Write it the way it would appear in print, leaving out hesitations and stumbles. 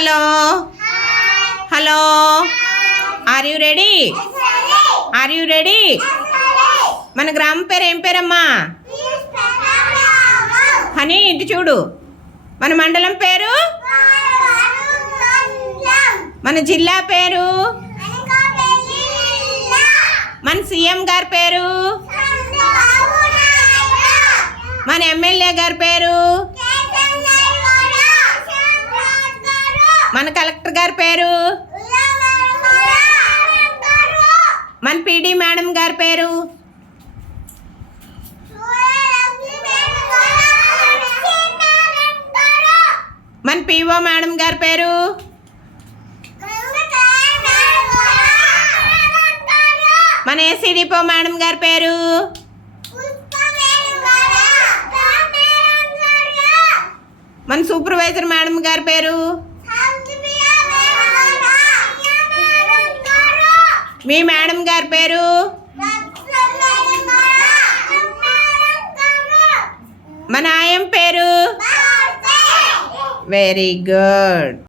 Hello hello are you ready? Are you ready? మన గ్రామం పేరు ఏం పేరమ్మా? హనీ, ఇటు చూడు. మన మండలం పేరు? మన జిల్లా పేరు? మన సీఎం గారి పేరు? మన ఎమ్మెల్యే గారి పేరు? మన కలెక్టర్ గారి పేరు? మన పీడీ మేడం గారి పేరు? మన పీఓ మేడం గారి పేరు? మన ఏసీడీపో మేడం గారి పేరు? మన సూపర్వైజర్ మేడం గారి పేరు? మీ మేడం గారి పేరు? మన ఆయం పేరు? Very good.